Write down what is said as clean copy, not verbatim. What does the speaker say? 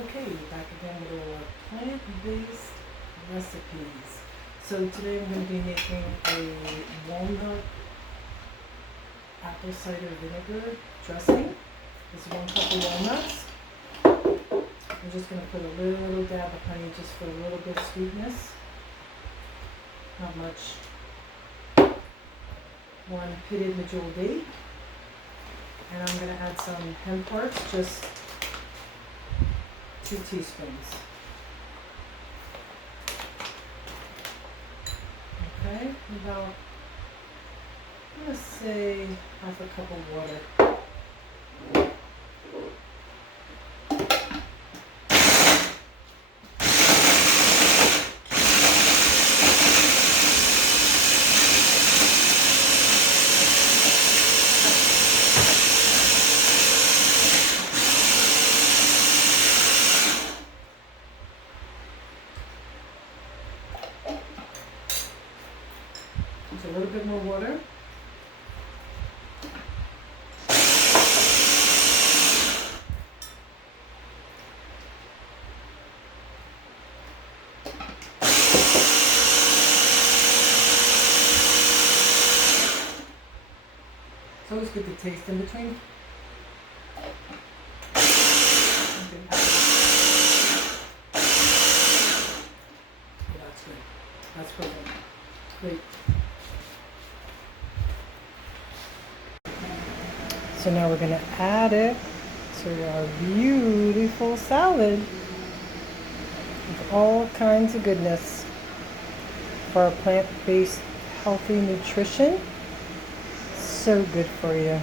Okay, back again with all our plant-based recipes. So today I'm going to be making a walnut apple cider vinegar dressing. This is 1 cup of walnuts. I'm just going to put a little dab of honey just for a little bit of sweetness. Not much. 1 pitted majority. And I'm going to add some hemp hearts, just 2 teaspoons. Okay, about, I'm going to say half a cup of water. Just a little bit more water. It's always good to taste in between. Yeah, that's good. That's perfect. Great. So now we're going to add it to our beautiful salad with all kinds of goodness for our plant-based healthy nutrition. So good for you.